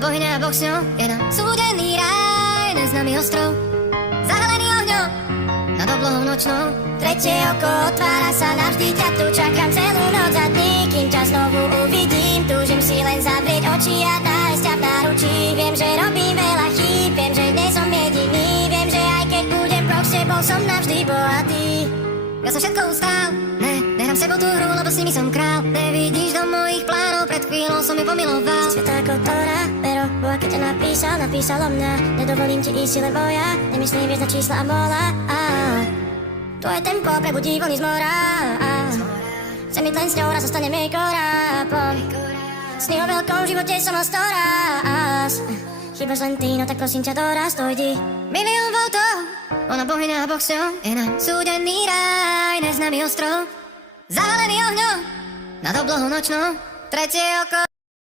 bohyňa a Boh s ňou, je nám súdený raj, neznámy ostrov, zahalený ohňom nad oblohou nočnou. Tretie oko otvára sa navždy, ťa tu čakám celú noc a dní, kým ťa znovu uvidím. Túžim si len zavrieť oči a nájsť ťa v náručí. Viem, že robím veľa chýb, viem, že nie som jediný. Viem, že aj keď budem prok, s tebou som navždy bohatý. Ja som všetko ustál, nehrám s tebou tú hru, lebo s nimi som král. Nevidíš do mojich plánov, pred chvíľou som ju pomiloval. Sveta ako Tóra, pero Boha keď ťa napísalo mňa. Nedovolím ti ísť si, lebo ja nemyslím viesť na čísla a mola. Tvoje tempo prebudí vlny z mora. Chcem byť len s ňou, raz zostanem jej korápom. Sny o veľkom živote som mal 100 raz. Chýbaš len ty, no tak prosím ťa doraz, dojdi. Milión voltov, ona bohyňa a Boh s ňou, je nám súdený raj, neznámy ostrov, zahalený ohňom nad oblohou nočnou. Tretie oko